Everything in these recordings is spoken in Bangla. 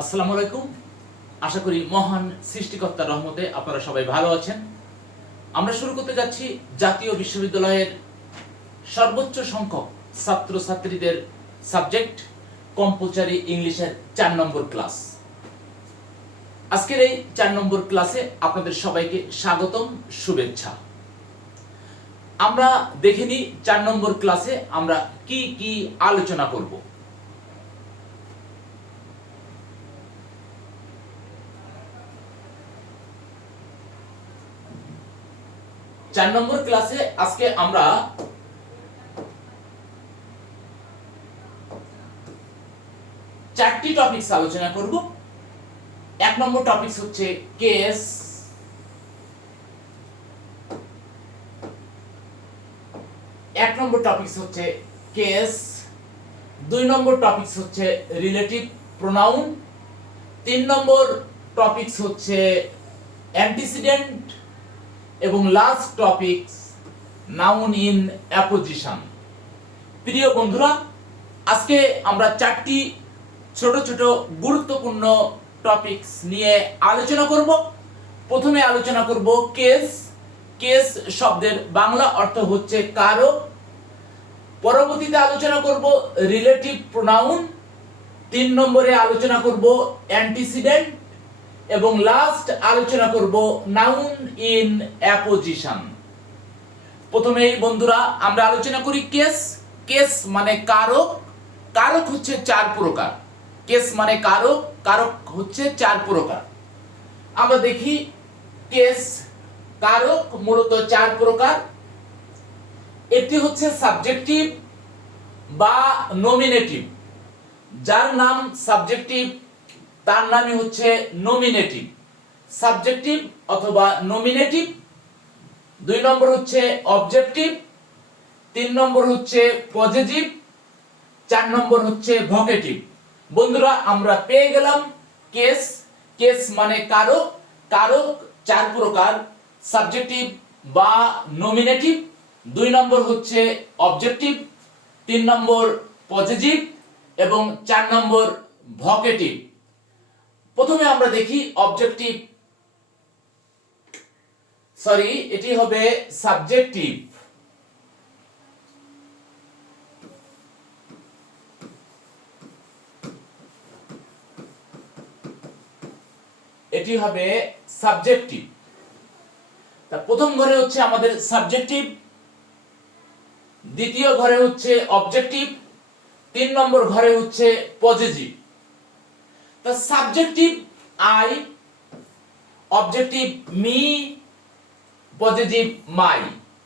আসসালামু আলাইকুম। আশা করি মহান সৃষ্টিকর্তার রহমতে আপনারা সবাই ভালো আছেন। আমরা শুরু করতে যাচ্ছি জাতীয় বিশ্ববিদ্যালয়ের সর্বোচ্চ সংখ্যক ছাত্রছাত্রীদের সাবজেক্ট, কম্পালসারি ইংলিশের চার নম্বর ক্লাস। আজকের এই চার নম্বর ক্লাসে আপনাদের সবাইকে স্বাগতম, শুভেচ্ছা। আমরা দেখে নিই চার নম্বর ক্লাসে আমরা কি কি আলোচনা করব। চার নম্বর ক্লাসে আজকে আমরা চারটি টপিকস আলোচনা করব। এক নম্বর টপিকস হচ্ছে কেস এক নম্বর টপিকস হচ্ছে কেস দুই নম্বর টপিকস হচ্ছে রিলেটিভ প্রোনাউন তিন নম্বর টপিকস হচ্ছে অ্যান্টিসিডেন্ট এবং last topics noun in apposition প্রিয় বন্ধুরা, আজকে আমরা চারটি ছোট ছোট গুরুত্বপূর্ণ টপিকস নিয়ে আলোচনা করব। প্রথমে আলোচনা করব কেস কেস শব্দের বাংলা অর্থ হচ্ছে কারক পরবর্তীতে আলোচনা করব রিলেটিভ প্রোনাউন তিন নম্বরে আলোচনা করব অ্যান্টিসিডেন্ট এবং লাস্ট আলোচনা করব নাউন ইন অ্যাপোজিশন প্রথমে বন্ধুরা, আমরা আলোচনা করি কেস। কেস মানে কারক। কারক হচ্ছে চার প্রকার। কেস মানে কারক। কারক হচ্ছে চার প্রকার। আমরা দেখি, কেস, কারক মূলত চার প্রকার। একটি হচ্ছে সাবজেক্টিভ বা নমিনেটিভ যার নাম সাবজেক্টিভ তার নামই হচ্ছে নমিনেটিভ সাবজেক্টিভ অথবা নমিনেটিভ দুই নম্বর হচ্ছে অবজেক্টিভ তিন নম্বর হচ্ছে পজিটিভ চার নম্বর হচ্ছে ভকেটিভ বন্ধুরা, আমরা পেয়ে গেলাম কেস কেস মানে কারক। কারক চার প্রকার সাবজেক্টিভ বা নমিনেটিভ দুই নম্বর হচ্ছে অবজেক্টিভ তিন নম্বর পজিটিভ এবং চার নম্বর ভকেটিভ প্রথমে আমরা দেখি অবজেক্টিভ সরি এটি হবে সাবজেক্টিভ এটি হবে সাবজেক্টিভ তা প্রথম ঘরে হচ্ছে আমাদের সাবজেক্টিভ দ্বিতীয় ঘরে হচ্ছে অবজেক্টিভ তিন নম্বর ঘরে হচ্ছে পজিটিভ তা subjective I objective me positive my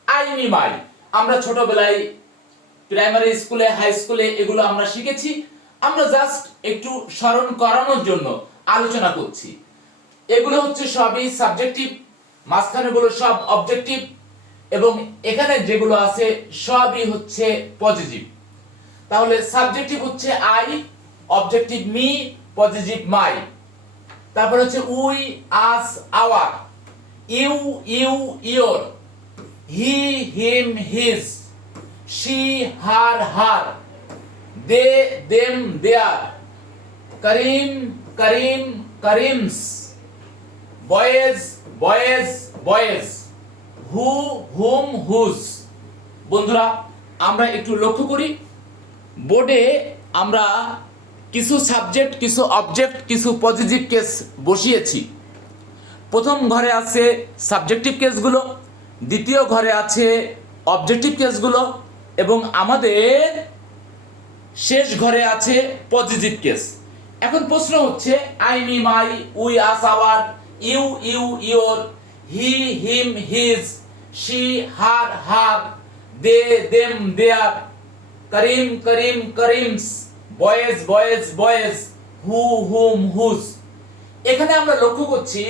I me my আমরা ছোটবেলায় প্রাইমারি স্কুলে হাই স্কুলে এগুলো আমরা শিখেছি। আমরা জাস্ট একটু স্মরণ করানোর জন্য আলোচনা করছি। এগুলো হচ্ছে সবই সাবজেক্টিভ মাঝখানে গুলো সব অবজেক্টিভ এবং এখানে যেগুলো আছে সবই হচ্ছে পজিটিভ তাহলে সাবজেক্টিভ হচ্ছে I objective me positive my. তারপর হচ্ছে we, us, our. You you, your. He, him, his. She, her her. They, them, their. Karim Karim, Karim's. Boys boys boys. Who, whom, whose. বন্ধুরা, আমরা একটু লক্ষ্য করি। বোর্ডে আমরা কিছু সাবজেক্ট কিছু অবজেক্ট কিছু পজিটিভ কেস বসিয়েছি। প্রথম ঘরে আছে সাবজেক্টিভ কেসগুলো দ্বিতীয় ঘরে আছে অবজেক্টিভ কেসগুলো এবং আমাদের শেষ ঘরে আছে পজিটিভ কেস এখন প্রশ্ন হচ্ছে I me my we us our you you your he him his she her her they them their Karim Karim Karim's boys boys boys, who, whom whose এখানে আমরা লক্ষ্য করছি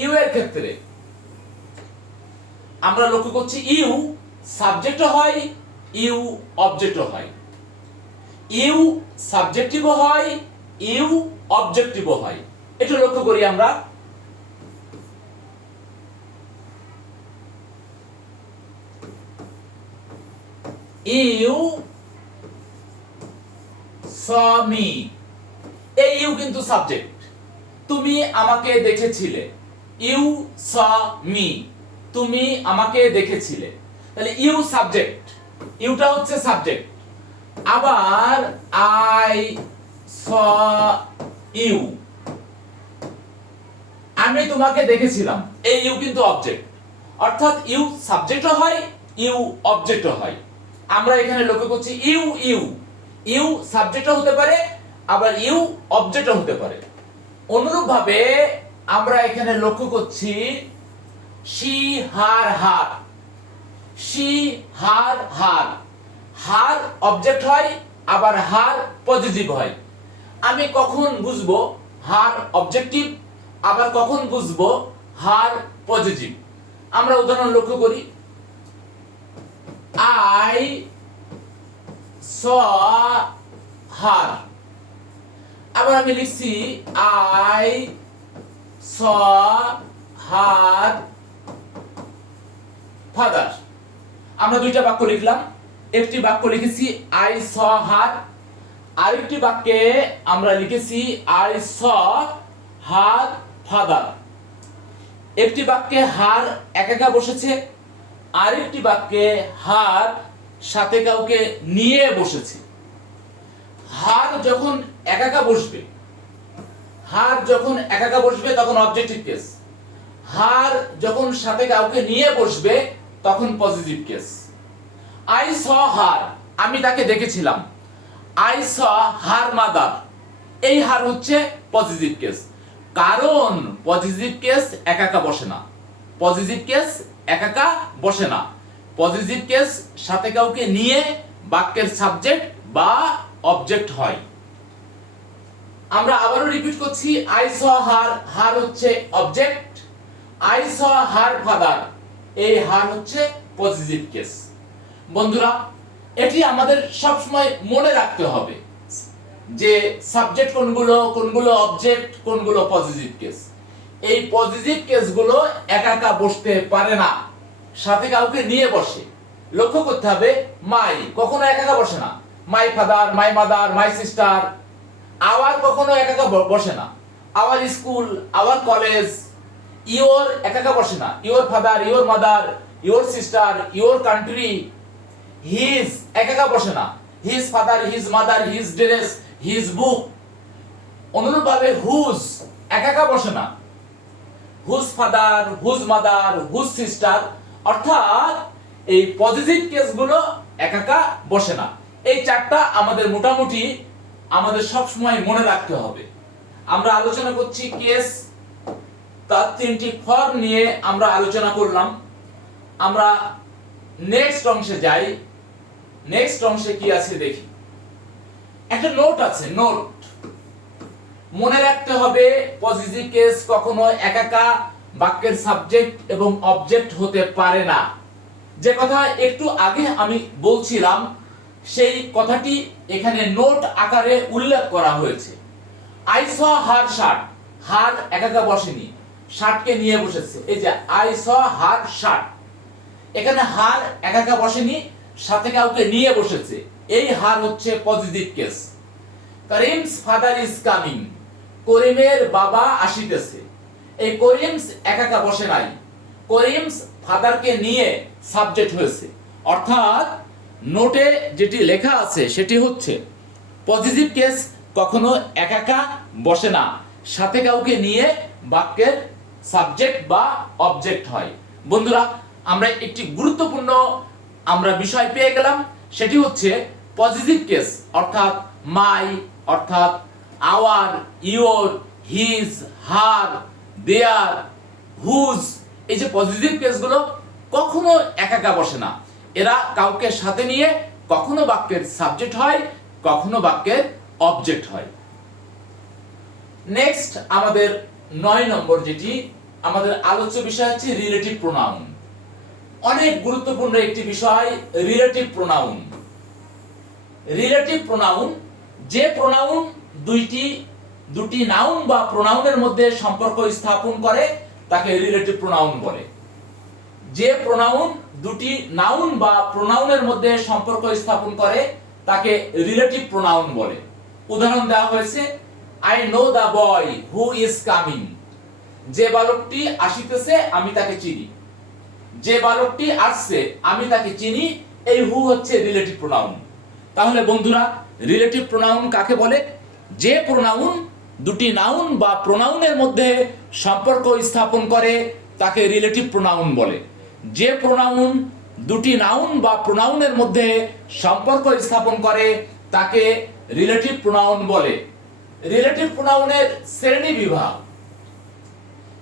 ইউ এর ক্ষেত্রে। আমরা লক্ষ্য করছি ইউ সাবজেক্ট হয়, ইউ অবজেক্ট হয়। ইউ সাবজেক্টিভও হয়, ইউ অবজেক্টিভও হয়। একটু লক্ষ্য করি আমরা। ইউ me এই ইউ কিন্তু সাবজেক্ট তুমি আমাকে দেখেছিলে। ইউ স মি তুমি আমাকে দেখেছিলে। তাহলে ইউ সাবজেক্ট ইউটা হচ্ছে সাবজেক্ট আবার আই স ইউ। আমি তোমাকে দেখেছিলাম। এই ইউ কিন্তু অবজেক্ট অর্থাৎ ইউ সাবজেক্টও হয়, ইউ অবজেক্টও হয়। আমরা এখানে লক্ষ্য করছি ইউ ইউ। ইউ সাবজেক্টও হতে পারে, আবার ইউ অবজেক্টও হতে পারে। অনুরূপভাবে আমরা এখানে লক্ষ্য করছি she her her she her her her object হয়, আবার হার পজিটিভ হয়। আমি কখন বুঝব হার অবজেক্টিভ আবার কখন বুঝব হার পজিটিভ আমরা উদাহরণ লক্ষ্য করি। I her. আবার আমি লিখছি, আই স হার ফাদার। আমরা দুইটা বাক্য লিখলাম। একটি বাক্য লিখেছি, আই স হার। আরেকটি বাক্যে আমরা লিখেছি, আই স হার ফাদার। একটি বাক্যে হার একা একা বসেছে, আরেকটি বাক্যে হার সাথে কাউকে নিয়ে বসেছে। হার যখন একা একা বসবে হার যখন একা একা বসবে তখন অবজেক্টিভ কেস হার যখন সাথে কাউকে নিয়ে বসবে তখন positive case I saw her আমি তাকে দেখেছিলাম। আই স হার মাদার এই হার হচ্ছে পজিটিভ কেস কারণ পজিটিভ কেস একা একা বসে না। পজিটিভ কেস একা একা বসে না। পজিটিভ কেস সাথে কাউকে নিয়ে বাক্যের সাবজেক্ট বা অবজেক্ট হয়। আমরা আবারও রিপিট করছি আই স হার হার হচ্ছে object I saw her father এই হার হচ্ছে পজিটিভ কেস বন্ধুরা, এটি আমাদের সবসময় মনে রাখতে হবে যে সাবজেক্ট কোনগুলো কোনগুলো অবজেক্ট কোনগুলো পজিটিভ কেস এই পজিটিভ কেসগুলো একা একা বসতে পারে না। সাথে কাউকে নিয়ে বসে। লক্ষ্য করতে হবে, মাই, কখনো একা একা বসে না। My father my mother my sister our কখনো একা বসে না। Our school our college, your একা বসে না। Your father, your mother, your sister, your country, his একা বসে না। His father, his mother, his dress, his book. অনুরূপভাবে হুজ একা বসে না। Whose father, whose mother, whose sister, অর্থাৎ এই পজিটিভ কেসগুলো একা একা বসে না। এই চারটা আমাদের মোটামুটি আমাদের সব সময় মনে রাখতে হবে। আমরা আলোচনা করছি কেস, তার তিনটি ফর্ম নিয়ে আমরা আলোচনা করলাম। আমরা নেক্সট অংশে যাই। নেক্সট অংশে কি আছে দেখি। একটা নোট আছে, নোট। মনে রাখতে হবে পজিটিভ কেস কখনো একাকা বাক্যের সাবজেক্ট এবং অবজেক্ট হতে পারে না। যে কথা একটু আগে আমি বলছিলাম সেই কথাটি এখানে নোট আকারে উল্লেখ করা হয়েছে। আই স হার শার্ট হার একাকা বসেনি। শার্টকে নিয়ে বসেছে। এই যে আই স হার শার্ট এখানে হার একাকা বসেনি, সাথে কাউকে নিয়ে বসেছে। এই হার হচ্ছে positive case Karim's father is coming করিমের বাবা আসিতেছে। এই করিমস একাকা বসে নাই। করিমস ফাদারকে নিয়ে সাবজেক্ট হয়েছে। অর্থাৎ নোটে যেটি লেখা আছে, সেটি হচ্ছে, পজিটিভ কেস কখনো একাকা বসে না। সাথে কাউকে নিয়ে বাক্যের সাবজেক্ট বা অবজেক্ট হয়। বন্ধুরা, আমরা একটি গুরুত্বপূর্ণ আমরা বিষয় পেয়ে গেলাম, সেটি হচ্ছে পজিটিভ কেস, অর্থাৎ মাই, অর্থাৎ our, your, his, her, their, whose. এই যে পজিটিভ কেসগুলো কখনো একাকা বসে না। এরা কাউকে সাথে নিয়ে কখনো বাক্যের সাবজেক্ট হয়, কখনো বাক্যের অবজেক্ট হয়। নেক্সট আমাদের নয় নম্বর যেটি, আমাদের আলোচ্য বিষয় হচ্ছে রিলেটিভ প্রোনাউন অনেক গুরুত্বপূর্ণ একটি বিষয় রিলেটিভ প্রোনাউন রিলেটিভ প্রোনাউন যে প্রোনাউন দুইটি, দুটি নাউন বা প্রোনাউনের মধ্যে সম্পর্ক স্থাপন করে, তাকে রিলেটিভ প্রোনাউন বলে। যে প্রোনাউন দুটি নাউন বা প্রোনাউনের মধ্যে সম্পর্ক স্থাপন করে, তাকে রিলেটিভ প্রোনাউন বলে। উদাহরণ দেওয়া হয়েছে I know the boy who is coming যে বালকটি আসিতেছে, আমি তাকে চিনি। যে বালকটি আসছে, আমি তাকে চিনি, এই হু হচ্ছে রিলেটিভ প্রোনাউন তাহলে বন্ধুরা রিলেটিভ প্রোনাউন কাকে বলে? যে প্রোনাউন দুটি নাউন বা প্রোনাউনের মধ্যে সম্পর্ক স্থাপন করে, তাকে রিলেটিভ প্রোনাউন বলে। যে প্রোনাউন দুটি নাউন বা প্রোনাউনের মধ্যে সম্পর্ক স্থাপন করে, তাকে রিলেটিভ প্রোনাউন বলে। রিলেটিভ প্রোনাউনের শ্রেণি বিভাগ।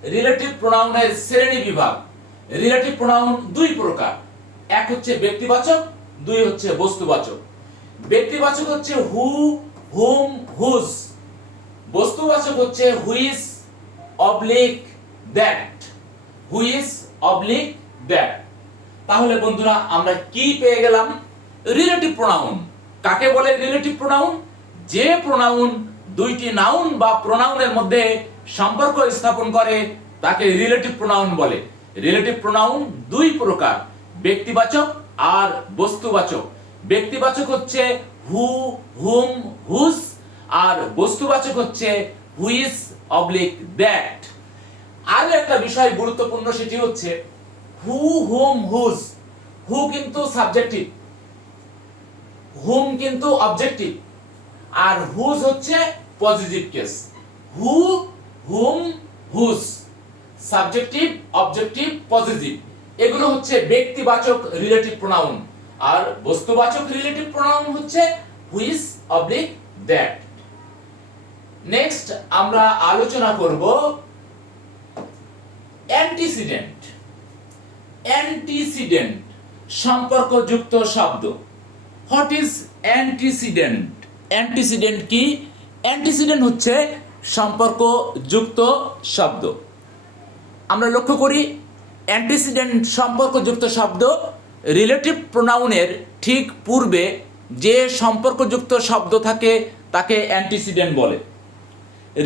রিলেটিভ প্রোনাউনের শ্রেণি বিভাগ। রিলেটিভ প্রোনাউন দুই প্রকার। এক হচ্ছে ব্যক্তিবাচক, দুই হচ্ছে বস্তুবাচক। ব্যক্তিবাচক হচ্ছে হু হুম হুজ বস্তুবাচক হচ্ছে which oblique that which oblique that তাহলে বন্ধুরা, আমরা কি পেয়ে গেলাম? রিলেটিভ প্রোনাউন কাকে বলে রিলেটিভ প্রোনাউন যে প্রোনাউন দুইটি নাউন বা প্রোনাউনের মধ্যে সম্পর্ক স্থাপন করে, তাকে রিলেটিভ প্রোনাউন বলে। রিলেটিভ প্রোনাউন দুই প্রকার, ব্যক্তিবাচক আর বস্তুবাচক। ব্যক্তিবাচক হচ্ছে হু হুম হুস আর বস্তুবাচক হচ্ছে হুইস অবলিক দ্যাট আরও একটা বিষয় গুরুত্বপূর্ণ, সেটি হচ্ছে হু হুম হুজ হু কিন্তু সাবজেক্টিভ হুম কিন্তু অবজেক্টিভ আর হুজ হচ্ছে positive case who whom whose subjective objective positive এগুলো হচ্ছে ব্যক্তিবাচক রিলেটিভ প্রোনাউন আর বস্তুবাচক রিলেটিভ প্রোনাউন হচ্ছে হুইস অবলিক দ্যাট নেক্সট আমরা আলোচনা করব অ্যান্টিসিডেন্ট অ্যান্টিসিডেন্ট সম্পর্কযুক্ত শব্দ। হোয়াট ইজ অ্যান্টিসিডেন্ট অ্যান্টিসিডেন্ট কি? অ্যান্টিসিডেন্ট হচ্ছে সম্পর্কযুক্ত শব্দ। আমরা লক্ষ্য করি অ্যান্টিসিডেন্ট সম্পর্কযুক্ত শব্দ রিলেটিভ প্রোনাউনের ঠিক পূর্বে যে সম্পর্কযুক্ত শব্দ থাকে, তাকে অ্যান্টিসিডেন্ট বলে।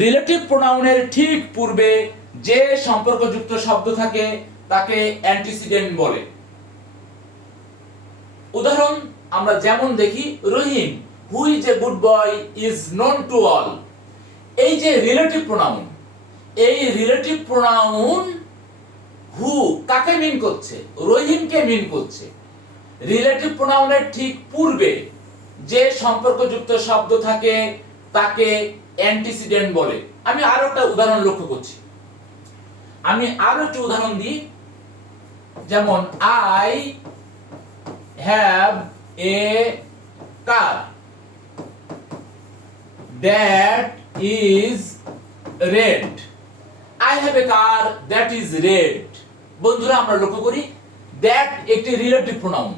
রিলেটিভ প্রোনাউনের ঠিক পূর্বে যে সম্পর্কযুক্ত শব্দ থাকে তাকে অ্যান্টিসিডেন্ট বলে। উদাহরণ, আমরা যেমন দেখি, Rahim who is a good boy is known to all এই যে রিলেটিভ প্রোনাউন এই রিলেটিভ প্রোনাউন হু কাকে মিন করছে? রহিমকে মিন করছে। রিলেটিভ প্রোনাউনের ঠিক পূর্বে যে সম্পর্কযুক্ত শব্দ থাকে, তাকে অ্যান্টিসিডেন্ট বলে। আমি আরও একটা উদাহরণ লক্ষ্য করছি। আমি আরও একটি উদাহরণ দিই যেমন I have a car that is red I have a car that is red বন্ধুরা, আমরা লক্ষ্য করি দ্যাট একটি রিলেটিভ প্রোনাউন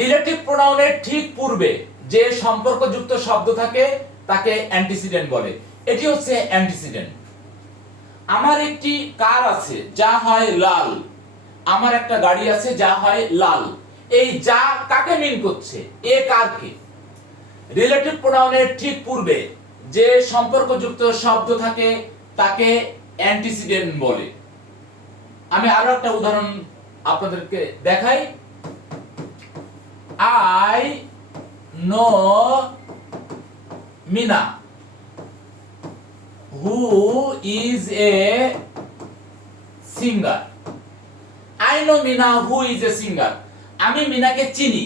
রিলেটিভ প্রোনাউনের ঠিক পূর্বে যে সম্পর্কযুক্ত শব্দ থাকে, তাকে অ্যান্টিসিডেন্ট বলে। এটি হচ্ছে অ্যান্টিসিডেন্ট আমার একটি কার আছে, যা হয় লাল। আমার একটা গাড়ি আছে, যা হয় লাল। এই যা কাকে মিন করছে? এ কারকে? রিলেটিভ প্রোনাউনের ঠিক পূর্বে যে সম্পর্কযুক্ত শব্দ থাকে, তাকে অ্যান্টিসিডেন্ট বলে। আমি আরও একটা উদাহরণ আপনাদেরকে দেখাই। I know Mina who is a singer I know Mina who is a singer আমি মিনাকে চিনি।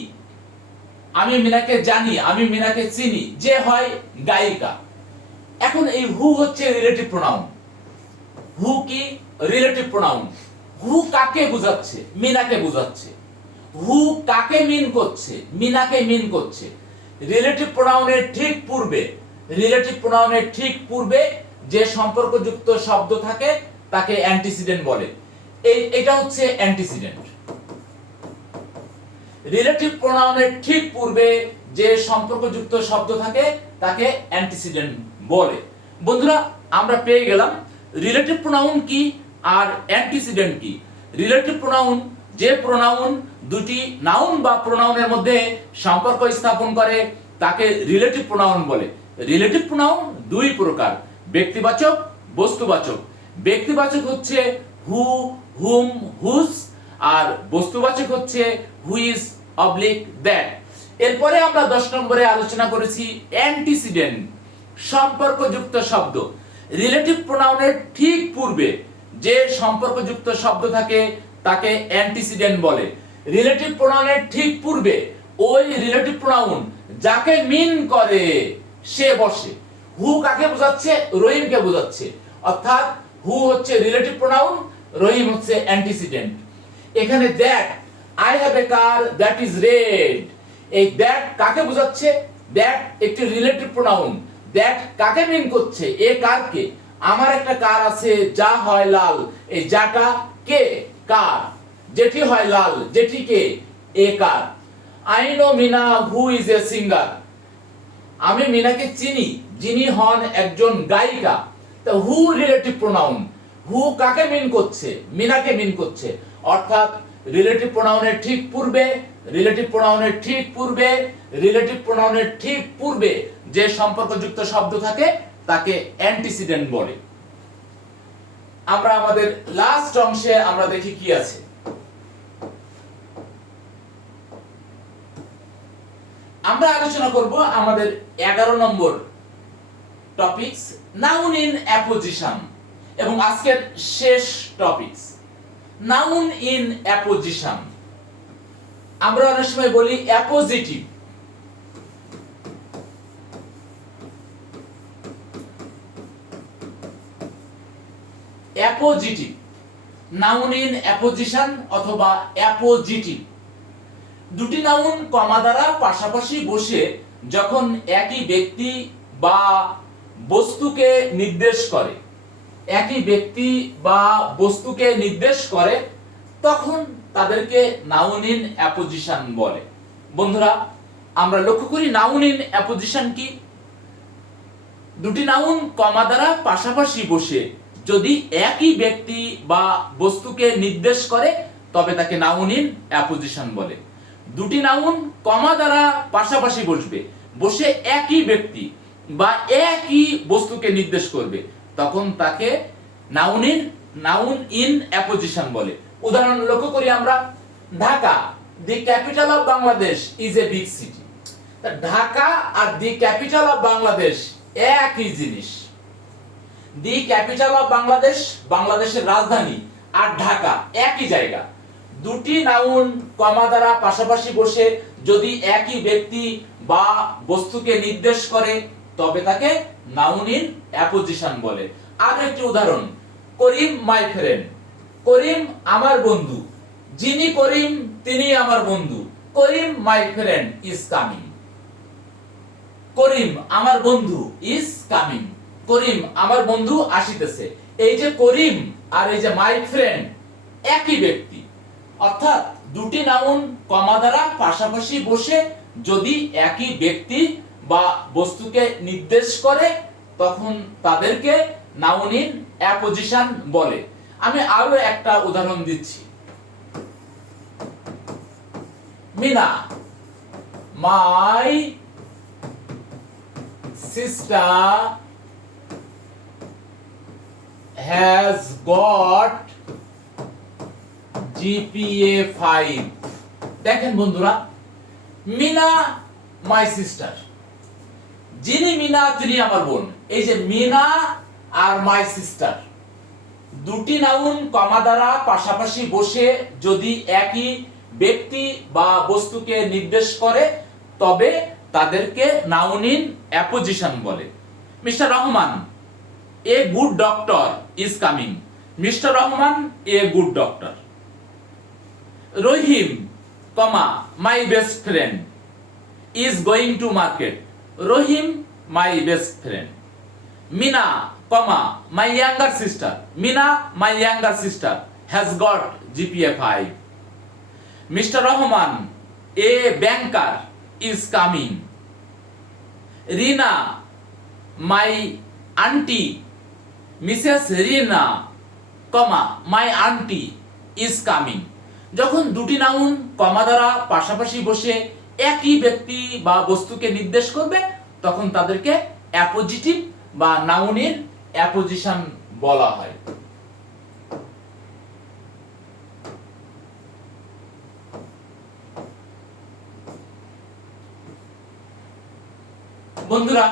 আমি মিনাকে জানি, আমি মিনাকে চিনি। যে হয় গায়িকা। এখন এই হু হচ্ছে রিলেটিভ প্রোনাউন হু কি? রিলেটিভ প্রোনাউন হু কাকে বোঝাচ্ছে? মিনাকে বোঝাচ্ছে। হু কাকে মিন করছে? মিনাকে মিন করছে। রিলেটিভ প্রোনাউনের ঠিক পূর্বে রিলেটিভ প্রোনাউনের ঠিক পূর্বে যে সম্পর্কযুক্ত শব্দ থাকে, তাকে অ্যান্টিসিডেন্ট বলে। এই, এটা হচ্ছে অ্যান্টিসিডেন্ট রিলেটিভ প্রোনাউনের ঠিক পূর্বে যে সম্পর্কযুক্ত শব্দ থাকে, তাকে অ্যান্টিসিডেন্ট বলে। বন্ধুরা, আমরা পেয়ে গেলাম রিলেটিভ প্রোনাউন কি আর অ্যান্টিসিডেন্ট কি। রিলেটিভ প্রোনাউন যে প্রোনাউন দুটি নাউন বা প্রোনাউনের মধ্যে সম্পর্ক স্থাপন করে, তাকে রিলেটিভ প্রোনাউন বলে। রিলেটিভ প্রোনাউন দুই প্রকার, ব্যক্তিবাচক, বস্তুবাচক। ব্যক্তিবাচক হচ্ছে হু হুম, হুস, আর বস্তুবাচক হচ্ছে হুইজ অবলিক দ্যাট। এরপরে আমরা দশ নম্বরে আলোচনা করেছি অ্যান্টিসিডেন্ট, সম্পর্কযুক্ত শব্দ। রিলেটিভ প্রোনাউনের ঠিক পূর্বে যে সম্পর্কযুক্ত শব্দ থাকে, তাকে অ্যান্টিসিডেন্ট বলে। রিলেটিভ প্রোনাউনের ঠিক পূর্বে ওই রিলেটিভ প্রোনাউন যাকে মিন করে, সে বসে। হু কাকে বোঝাচ্ছে? রহিমকে বোঝাচ্ছে। অর্থাৎ হু হচ্ছে রিলেটিভ প্রোনাউন রহিম হচ্ছে অ্যান্টিসিডেন্ট। এখানে that I have a car that is red এই দ্যাট কাকে বোঝাচ্ছে? দ্যাট একটি রিলেটিভ প্রোনাউন দ্যাট কাকে মিন করছে? এ কারকে আমার একটা কার আছে, যা হয় লাল। এই যাটা কে? কার যেটি হয় লাল, যেটি কে? A car I know Mina who is a singer আমি মিনাকে চিনি। যিনি হন একজন গায়িকা। তা হু রিলেটিভ প্রোনাউন হু কাকে মিন করছে? মিনাকে মিন করছে। অর্থাৎ রিলেটিভ প্রোনাউনের ঠিক পূর্বে রিলেটিভ প্রোনাউনের ঠিক পূর্বে রিলেটিভ প্রোনাউনের ঠিক পূর্বে যে সম্পর্কযুক্ত শব্দ থাকে, তাকে অ্যান্টিসিডেন্ট বলে। আমরা আমাদের লাস্ট অংশে আমরা দেখি কি আছে। আমরা আলোচনা করব আমাদের এগারো নম্বর টপিকস নাউন ইন অ্যাপোজিশন এবং আজকের শেষ টপিকস নাউন ইন অ্যাপোজিশন আমরা অনেক সময় বলি appositive appositive noun in apposition অথবা অ্যাপোজিটিভ দুটি নাউন কমা দ্বারা পাশাপাশি বসে যখন একই ব্যক্তি বা বস্তুকে নির্দেশ করে। একই ব্যক্তি বা বস্তুকে নির্দেশ করে, তখন তাদেরকে নাউন ইন অ্যাপোজিশন বলে। বন্ধুরা, আমরা লক্ষ্য করি নাউন ইন অ্যাপোজিশন কি? দুটি নাউন কমা দ্বারা পাশাপাশি বসে। যদি একই ব্যক্তি বা বস্তুকে নির্দেশ করে, তবে তাকে নাউন ইন অ্যাপোজিশন বলে। দুটি নাউন কমা দ্বারা পাশাপাশি বসবে। বসে একই ব্যক্তি বা একই বস্তুকে নির্দেশ করবে। তখন তাকে noun in noun in apposition বলে। উদাহরণ লক্ষ্য করি আমরা, Dhaka the capital of Bangladesh is a big city Dhaka R the capital of Bangladesh একই জিনিস। দি ক্যাপিটাল অফ বাংলাদেশ বাংলাদেশের রাজধানী আর ঢাকা একই জায়গা। দুটি নাউন কমা দ্বারা পাশাপাশি বসে যদি একই ব্যক্তি বা বস্তুকে নির্দেশ করে, তবে তাকে নাউন ইন অ্যাপোজিশন বলে। আর একটি উদাহরণ, করিম মাই ফ্রেন্ড। করিম আমার বন্ধু। যিনি করিম, তিনি আমার বন্ধু। Karim my friend is coming. Karim আমার বন্ধু ইজ কামিং। করিম আমার বন্ধু আসিতেছে। এই যে করিম আর এই যে মাই ফ্রেন্ড একই ব্যক্তি। অর্থাৎ দুটি নাউন কমা দ্বারা পাশাপাশি বসে যদি একই ব্যক্তি বা বস্তুকে নির্দেশ করে, তখন তাদেরকে নাউন ইন অ্যাপোজিশন বলে। আমি আরও একটা উদাহরণ দিচ্ছি। মিনা, মাই sister has got GPA 5 দেখেন বন্ধুরা, মিনা, মাই সিস্টার। যিনি মিনা, তিনি আমার বোন। এই যে মিনা আর মাই সিস্টার। দুটি নাউন কমা দ্বারা পাশাপাশি বসে যদি একই ব্যক্তি বা বস্তুকে নির্দেশ করে, তবে তাদেরকে নাউন ইন অ্যাপোজিশন বলে। Mr Rahman, a good doctor is coming. Mr Rahman, a good doctor. Rahim, comma, my best friend, is going to market. Rahim my best friend Mina, comma my younger sister Mina my younger sister has got GPA five Mr Rahman a banker is coming Rina my aunty Mrs Rina, comma my aunty is coming যখন দুটি নাউন কমা দ্বারা পাশাপাশি বসে একই ব্যক্তি বা বস্তুকে নির্দেশ করবে, তখন তাদেরকে অ্যাপোজিটিভ বা নাউনের অ্যাপোজিশন বলা হয়। বন্ধুরা,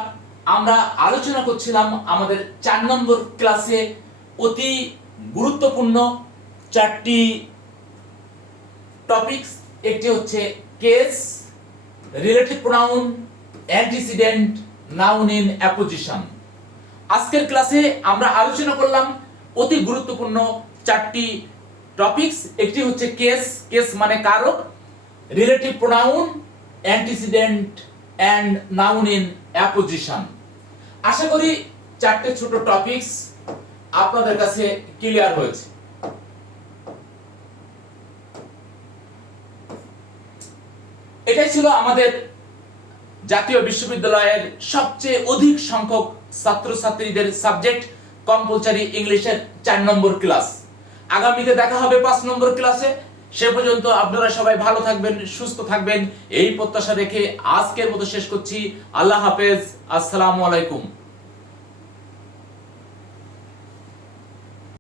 আমরা আলোচনা করছিলাম আমাদের চার নম্বর ক্লাসে অতি গুরুত্বপূর্ণ চারটি টপিকস একটি হচ্ছে case relative pronoun antecedent noun in apposition আজকের ক্লাসে আমরা আলোচনা করলাম অতি গুরুত্বপূর্ণ চারটি টপিকস একটি হচ্ছে কেস কেস মানে কারক relative pronoun antecedent and noun in apposition আশা করি চারটে ছোট টপিকস আপনাদের কাছে ক্লিয়ার হয়েছে। ছিল আমাদের জাতীয় বিশ্ববিদ্যালয়ের সবচেয়ে অধিক সংখ্যক ছাত্রছাত্রীদের সাবজেক্ট কম্পালসারি ইংলিশের চার নম্বর ক্লাস। আগামীতে দেখা হবে পাঁচ নম্বর ক্লাসে। সে পর্যন্ত আপনারা সবাই ভালো থাকবেন, সুস্থ থাকবেন। এই প্রত্যাশা রেখে আজকের মতো শেষ করছি। আল্লাহ হাফেজ। আসসালামু আলাইকুম।